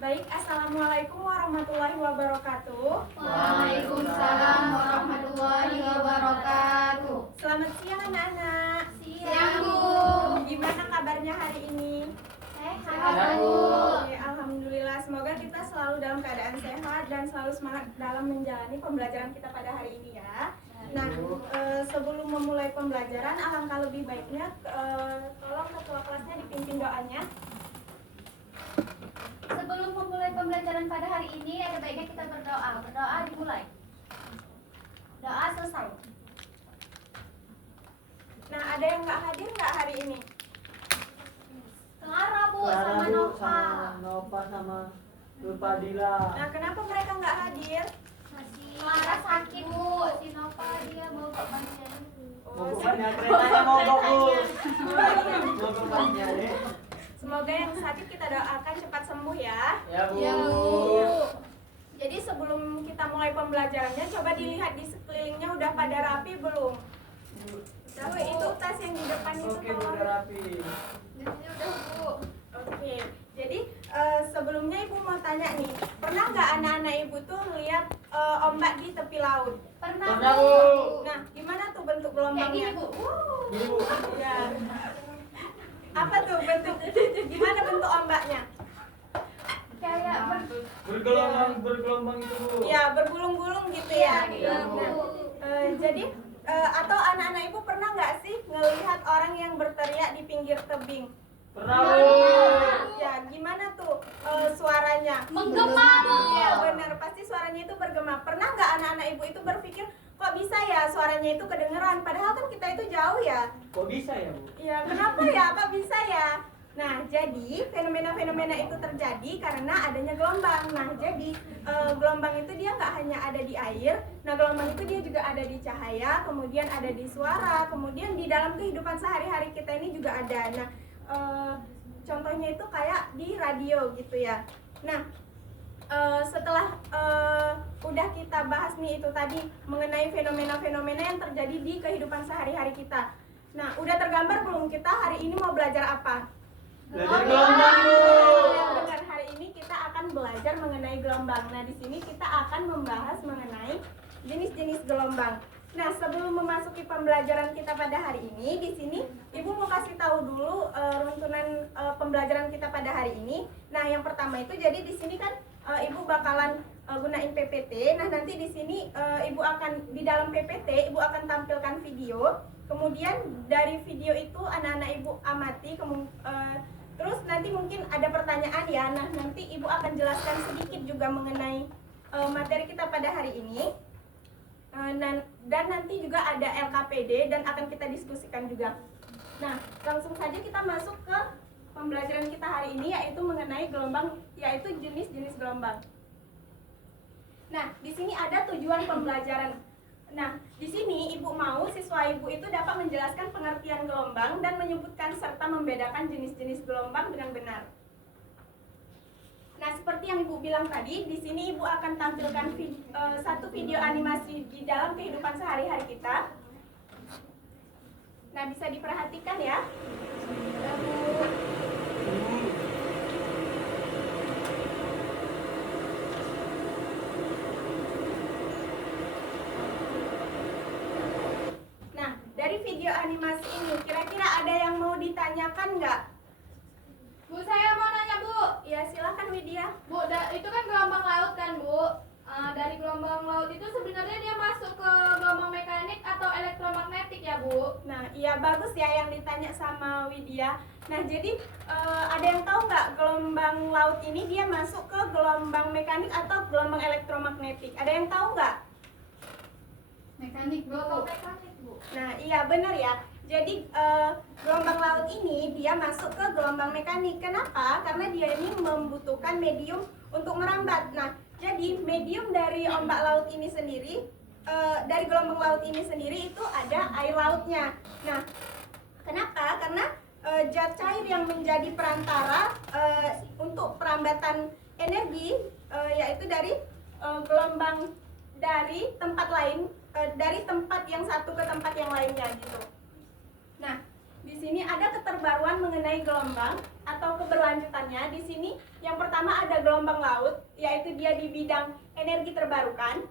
Baik, Assalamualaikum warahmatullahi wabarakatuh. Waalaikumsalam warahmatullahi wabarakatuh. Selamat siang anak-anak. Siang, Bu. Gimana kabarnya hari ini? Sehat, Bu. Oke, alhamdulillah. Semoga kita selalu dalam keadaan sehat dan selalu semangat dalam menjalani pembelajaran kita pada hari ini ya. Nah, sebelum memulai pembelajaran, alangkah lebih baiknya tolong ketua kelasnya dipimpin doanya. Sebelum memulai pembelajaran pada hari ini, ada baiknya kita berdoa. Berdoa dimulai. Doa selesai. Nah, ada yang nggak hadir nggak hari ini? Clara, Bu, Clara, sama Bu, Nova. sama Nova sama Dila. Nah, kenapa mereka nggak hadir? Clara sakit, Bu. Si Nova dia mau ke bantuan. Mogokannya keretanya mogok, Bu. Mogokannya deh. Semoga yang sakit kita doakan cepat sembuh ya. Ya, Bu. Ya, Bu. Jadi sebelum kita mulai pembelajarannya, coba dilihat di sekelilingnya udah pada rapi belum? Tahu itu tas yang di depan itu Oke, Bu, tolong. udah rapi. Di sini udah, Bu. Oke, jadi sebelumnya Ibu mau tanya nih, pernah nggak anak-anak Ibu tuh lihat ombak di tepi laut? Pernah, Pernah, Bu. Bu. Nah, gimana tuh bentuk Kayak gelombangnya? gini, Bu. Gini, Bu. Ya. Apa tuh bentuk? Gimana bentuk ombaknya? Kayak Bergelombang itu, Bu. Ya, bergulung-gulung gitu ya. Iya, Bu. Jadi atau anak-anak Ibu pernah nggak sih ngelihat orang yang berteriak di pinggir tebing? Pernah, Bu. Ya, gimana tuh suaranya? Menggema, Bu. Iya benar, pasti suaranya itu bergema. Pernah nggak anak-anak Ibu itu berpikir kok bisa ya suaranya itu kedengeran? Padahal kan kita itu jauh ya. Kok bisa ya, Bu? Ya kenapa ya? Kok bisa ya? Nah, jadi fenomena-fenomena itu terjadi karena adanya gelombang. Nah, jadi gelombang itu dia nggak hanya ada di air. Nah, gelombang itu dia juga ada di cahaya, kemudian ada di suara, kemudian di dalam kehidupan sehari-hari kita ini juga ada. Nah, contohnya itu kayak di radio gitu ya. Nah, setelah udah kita bahas nih itu tadi mengenai fenomena-fenomena yang terjadi di kehidupan sehari-hari kita. Nah, udah tergambar belum kita hari ini mau belajar apa? Belajar gelombang, Bu. Ya benar, hari ini kita akan belajar mengenai gelombang. Nah, di sini kita akan membahas mengenai jenis-jenis gelombang. Nah, sebelum memasuki pembelajaran kita pada hari ini, di sini Ibu mau kasih tahu dulu runtunan pembelajaran kita pada hari ini. Nah, yang pertama itu jadi di sini kan Ibu bakalan gunain PPT. Nah, nanti di sini Ibu akan di dalam PPT Ibu akan tampilkan video. Kemudian dari video itu anak-anak Ibu amati terus nanti mungkin ada pertanyaan ya. Nah, nanti Ibu akan jelaskan sedikit juga mengenai materi kita pada hari ini. Dan nanti juga ada LKPD dan akan kita diskusikan juga. Nah, langsung saja kita masuk ke pembelajaran kita hari ini yaitu mengenai gelombang, yaitu jenis-jenis gelombang. Nah, di sini ada tujuan pembelajaran. Nah, di sini Ibu mau siswa Ibu itu dapat menjelaskan pengertian gelombang dan menyebutkan serta membedakan jenis-jenis gelombang dengan benar. Nah, seperti yang Ibu bilang tadi, di sini Ibu akan tampilkan satu video animasi di dalam kehidupan sehari-hari kita. Nah, bisa diperhatikan ya. Nah, dari video animasi ini, kira-kira ada yang mau ditanyakan nggak? Bu, saya mau nanya, Bu. Ya, silakan Widya. Bu, itu kan gelombang laut kan, Bu? Dari gelombang laut itu sebenarnya dia masuk ke gelombang mekanik atau elektromagnetik ya, Bu? Nah, iya bagus ya yang ditanya sama Widya. Nah, jadi ada yang tahu nggak gelombang laut ini dia masuk ke gelombang mekanik atau gelombang elektromagnetik? Ada yang tahu nggak? Mekanik, Bu. Gelombang mekanik, Bu. Nah, iya benar ya. Jadi gelombang laut ini dia masuk ke gelombang mekanik. Kenapa? Karena dia ini membutuhkan medium untuk merambat. Nah, jadi medium dari ombak laut ini sendiri, dari gelombang laut ini sendiri itu ada air lautnya. Nah, kenapa? Karena zat cair yang menjadi perantara untuk perambatan energi yaitu dari gelombang dari tempat lain, dari tempat yang satu ke tempat yang lainnya gitu. Nah, di sini ada keterbaruan mengenai gelombang atau keberlanjutannya. Di sini yang pertama ada gelombang laut, yaitu dia di bidang energi terbarukan,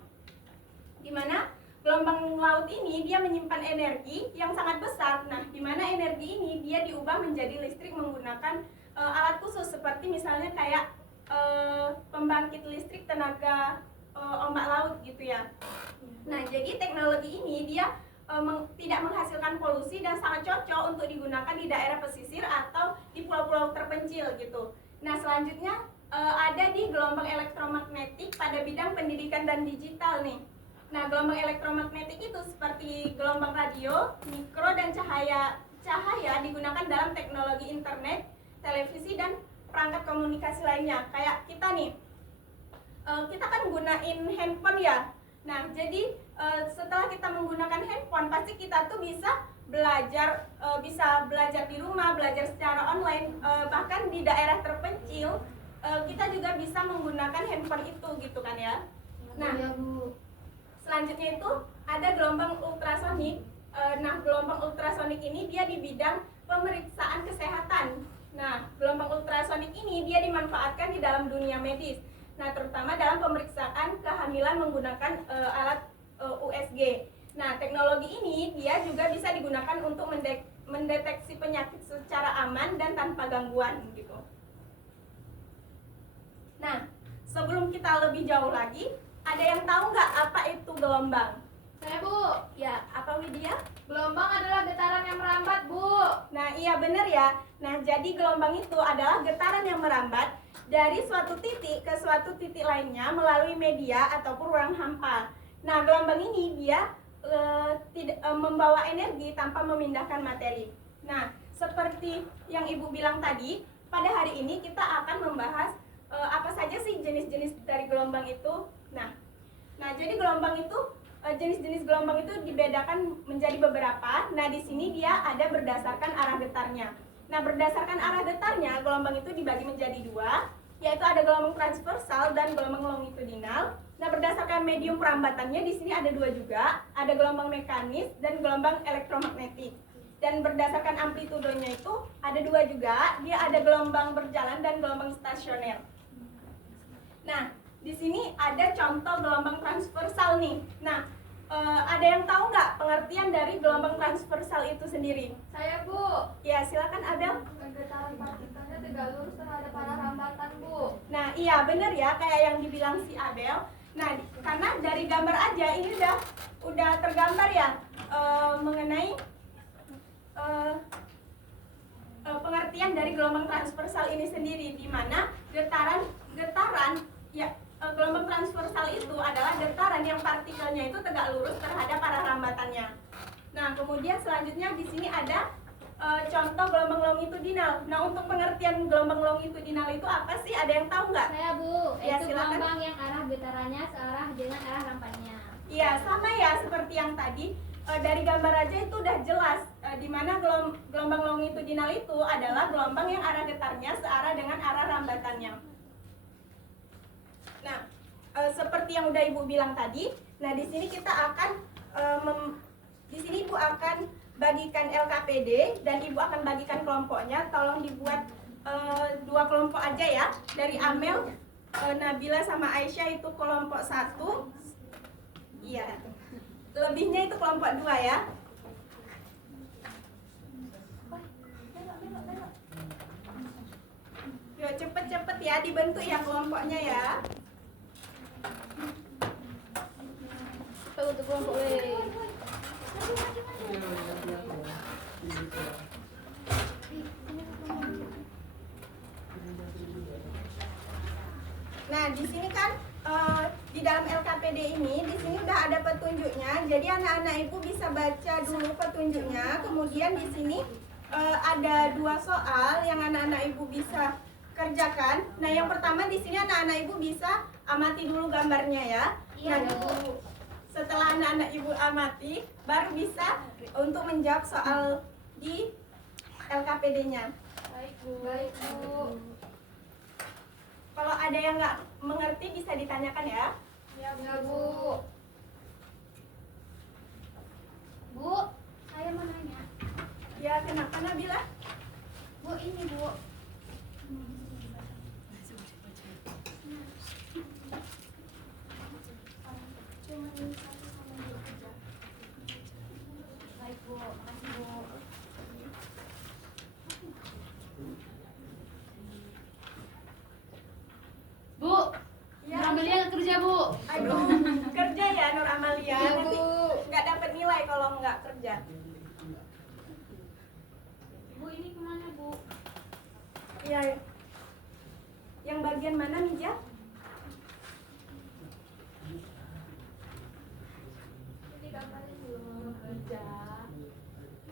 di mana gelombang laut ini dia menyimpan energi yang sangat besar. Nah, di mana energi ini dia diubah menjadi listrik menggunakan alat khusus seperti misalnya kayak pembangkit listrik tenaga ombak laut gitu ya. Nah, jadi teknologi ini dia tidak menghasilkan polusi dan sangat cocok untuk digunakan di daerah pesisir atau di pulau-pulau terpencil gitu. Nah, selanjutnya ada di gelombang elektromagnetik pada bidang pendidikan dan digital nih. Nah, gelombang elektromagnetik itu seperti gelombang radio, mikro, dan cahaya digunakan dalam teknologi internet, televisi, dan perangkat komunikasi lainnya. Kayak kita nih, kita kan gunain handphone ya. Nah, jadi setelah kita menggunakan handphone, pasti kita tuh bisa belajar di rumah, belajar secara online, bahkan di daerah terpencil kita juga bisa menggunakan handphone itu gitu kan ya. Nah, selanjutnya itu ada gelombang ultrasonik. Nah, gelombang ultrasonik ini dia di bidang pemeriksaan kesehatan. Nah, gelombang ultrasonik ini dia dimanfaatkan di dalam dunia medis. Nah, terutama dalam pemeriksaan kehamilan menggunakan alat USG. Nah, teknologi ini dia juga bisa digunakan untuk mendeteksi penyakit secara aman dan tanpa gangguan gitu. Nah, sebelum kita lebih jauh lagi, ada yang tahu nggak apa itu gelombang? Saya, Bu. Ya, apa Widya? Gelombang adalah getaran yang merambat, Bu. Nah, iya benar ya. Nah, jadi gelombang itu adalah getaran yang merambat dari suatu titik ke suatu titik lainnya melalui media ataupun ruang hampa. Nah, gelombang ini dia membawa energi tanpa memindahkan materi. Nah, seperti yang Ibu bilang tadi, pada hari ini kita akan membahas apa saja sih jenis-jenis dari gelombang itu. Nah, jadi gelombang itu jenis-jenis gelombang itu dibedakan menjadi beberapa. Nah, di sini dia ada berdasarkan arah getarnya. Nah, berdasarkan arah getarnya, gelombang itu dibagi menjadi dua, yaitu ada gelombang transversal dan gelombang longitudinal. Nah, berdasarkan medium perambatannya di sini ada dua juga, ada gelombang mekanis dan gelombang elektromagnetik. Dan berdasarkan amplitudenya itu ada dua juga, dia ada gelombang berjalan dan gelombang stasioner. Nah, di sini ada contoh gelombang transversal nih. Nah, ada yang tahu nggak pengertian dari gelombang transversal itu sendiri? Saya, Bu. Ya, silakan Abel. Getaran partikelnya tegak lurus terhadap arah rambatan, Bu. Nah, iya bener ya, kayak yang dibilang si Abel. Nah, karena dari gambar aja ini udah tergambar ya mengenai pengertian dari gelombang transversal ini sendiri, di mana getaran ya, gelombang transversal itu adalah getaran yang partikelnya itu tegak lurus terhadap arah rambatannya. Nah, kemudian selanjutnya di sini ada contoh gelombang longitudinal. Nah, untuk pengertian gelombang longitudinal itu apa sih? Ada yang tahu nggak? Saya, Bu. Ya, Itu silakan. gelombang yang arah getarannya searah dengan arah rampannya. Iya, sama ya seperti yang tadi. Dari gambar aja itu udah jelas di mana gelombang longitudinal itu adalah gelombang yang arah getarnya searah dengan arah rambatannya. Nah, seperti yang udah Ibu bilang tadi, nah di sini kita akan di sini Ibu akan bagikan LKPD dan Ibu akan bagikan kelompoknya. Tolong dibuat dua kelompok aja ya. Dari Amel, Nabila sama Aisyah itu kelompok 1. Iya. Lebihnya itu kelompok 2 ya. Yuk cepet-cepet ya dibentuk ya kelompoknya ya. Untuk kelompok W. Nah, di sini kan di dalam LKPD ini, di sini udah ada petunjuknya. Jadi anak-anak Ibu bisa baca dulu petunjuknya. Kemudian di sini ada 2 soal yang anak-anak Ibu bisa kerjakan. Nah, yang pertama di sini anak-anak Ibu bisa amati dulu gambarnya ya. Iya, Nah, Bu. setelah anak-anak Ibu amati, baru bisa untuk menjawab soal di LKPD-nya. Baik, Bu. Baik, Bu. Kalau ada yang nggak mengerti bisa ditanyakan ya. Ya, Bu. Bu, saya mau nanya. Ya, kenapa Nabila? Bu, ini Bu. Baik Bu, makasih Bu. Bu, Ya. Nur Amelia nggak kerja Bu. Aduh, kerja ya Nur Amalia. Iya, Nanti Bu. nggak dapat nilai kalau nggak kerja. Bu ini kemana Bu? Iya. Yang bagian mana Mija? Jadi gambarnya belum kerja.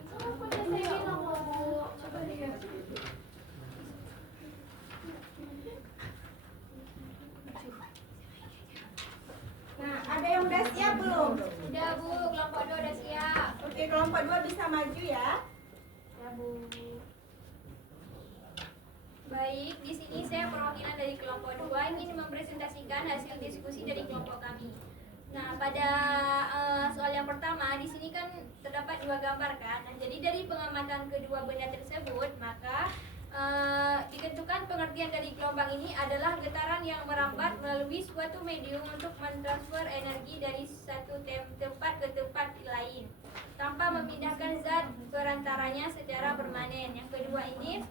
Kenapa dia saya bilang loh, Bu? Coba lihat. Nah, ada yang udah siap belum? Udah Bu, kelompok 2 udah siap. Oke, kelompok 2 bisa maju ya. Ya Bu. Baik, di sini saya perwakilan dari kelompok 2 ingin mempresentasikan hasil diskusi dari kelompok kami. Nah, pada soal yang pertama di sini kan terdapat 2 gambar kan. Nah, jadi dari pengamatan kedua benda tersebut, maka ditentukan pengertian dari gelombang ini adalah getaran yang merambat melalui suatu medium untuk mentransfer energi dari satu tempat ke tempat lain tanpa memindahkan zat perantaranya secara permanen. Yang kedua ini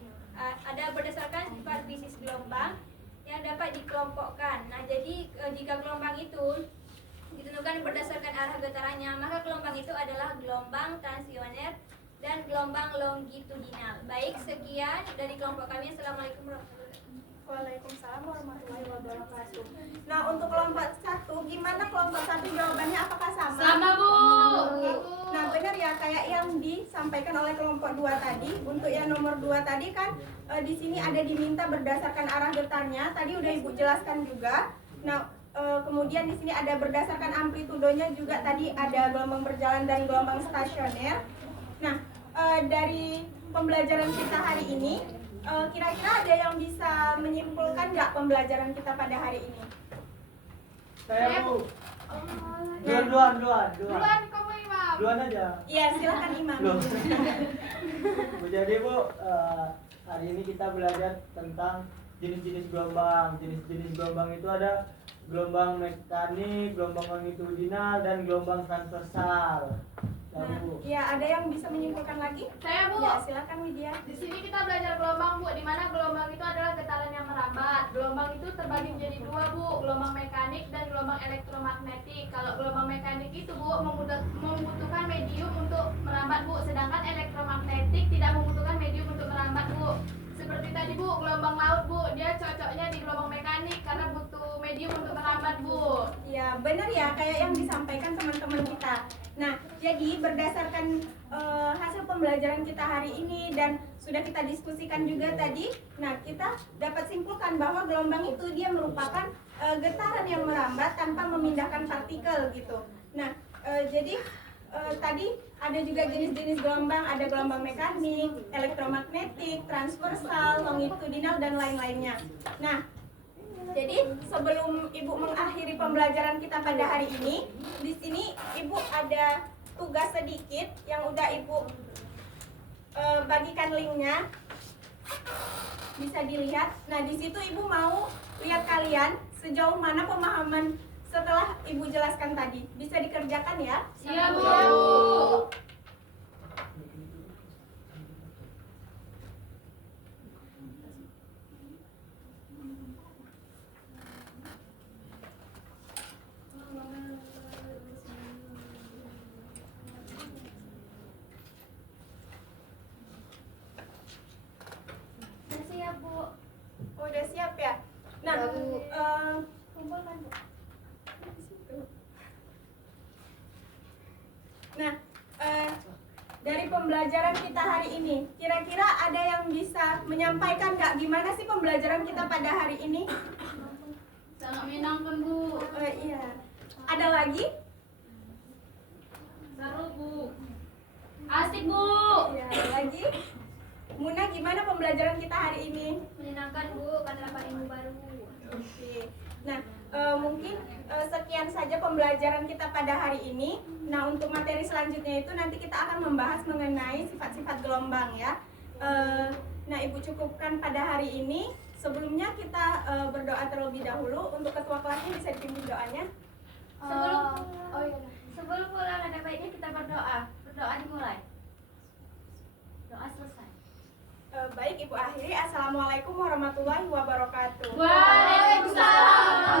ada berdasarkan sifat fisik gelombang yang dapat dikelompokkan. Nah, jadi jika gelombang itu ditentukan berdasarkan arah getarannya, maka gelombang itu adalah gelombang transisioner dan gelombang longitudinal. Baik, sekian dari kelompok kami. Assalamualaikum warahmatullahi wabarakatuh. Waalaikumsalam warahmatullahi wabarakatuh. Nah, untuk kelompok 1, gimana kelompok 1 jawabannya apakah sama? Sama Bu. Oke. Nah, benar ya kayak yang disampaikan oleh kelompok 2 tadi. Untuk yang nomor 2 tadi kan di sini ada diminta berdasarkan arah getarnya. Tadi udah Ibu jelaskan juga. Nah, kemudian di sini ada berdasarkan amplitudonya juga, tadi ada gelombang berjalan dan gelombang stasioner. Nah, dari pembelajaran kita hari ini, kira-kira ada yang bisa menyimpulkan nggak pembelajaran kita pada hari ini? Saya Bu. Ya. Duluan. Duluan kamu Imam. Duluan aja. Iya, silakan Imam. Loh. Bu, jadi Bu, hari ini kita belajar tentang jenis-jenis gelombang. Jenis-jenis gelombang itu ada gelombang mekanik, gelombang longitudinal, dan gelombang transversal. Ya, Nah, Bu. iya, ada yang bisa menyimpulkan lagi? Saya Bu. Ya, silakan Widya. Di sini kita belajar gelombang Bu, di mana gelombang itu adalah getaran yang merambat. Gelombang itu terbagi menjadi 2 Bu, gelombang mekanik dan gelombang elektromagnetik. Kalau gelombang mekanik itu Bu membutuhkan medium untuk merambat Bu, sedangkan elektromagnetik tidak membutuhkan medium untuk merambat Bu. Seperti tadi Bu, gelombang laut Bu, dia cocoknya di gelombang mekanik karena butuh medium untuk merambat Bu. Ya, benar ya, kayak yang disampaikan teman-teman kita. Nah, jadi berdasarkan hasil pembelajaran kita hari ini dan sudah kita diskusikan juga tadi, nah kita dapat simpulkan bahwa gelombang itu dia merupakan getaran yang merambat tanpa memindahkan partikel gitu. Nah, jadi tadi ada juga jenis-jenis gelombang, ada gelombang mekanik, elektromagnetik, transversal, longitudinal, dan lain-lainnya. Nah, jadi sebelum Ibu mengakhiri pembelajaran kita pada hari ini, di sini Ibu ada tugas sedikit yang udah Ibu bagikan linknya, bisa dilihat. Nah, di situ Ibu mau lihat kalian sejauh mana pemahaman setelah Ibu jelaskan tadi. Bisa dikerjakan ya? Iya Bu. Udah siap Bu. Oh, udah siap ya? Nah, Udah, Bu. kumpulkan Bu. Di situ. Nah, dari pembelajaran kita hari ini, kira-kira ada yang bisa menyampaikan nggak gimana sih pembelajaran kita pada hari ini? Sangat menyenangkan Bu. Iya. Ada lagi? Seru Bu. Asik Bu. Iya, lagi. Muna, gimana pembelajaran kita hari ini? Menyenangkan Bu, karena dapat ilmu baru. Oke. Nah, Mungkin sekian saja pembelajaran kita pada hari ini. Nah, untuk materi selanjutnya itu nanti kita akan membahas mengenai sifat-sifat gelombang ya. Nah, Ibu cukupkan pada hari ini. Sebelumnya kita berdoa terlebih dahulu. Untuk ketua kelasnya bisa dipimpin doanya. Sebelum pulang ada baiknya kita berdoa. Berdoa dimulai. Doa selesai. Baik, Ibu akhiri. Assalamualaikum warahmatullahi wabarakatuh. Waalaikumsalam.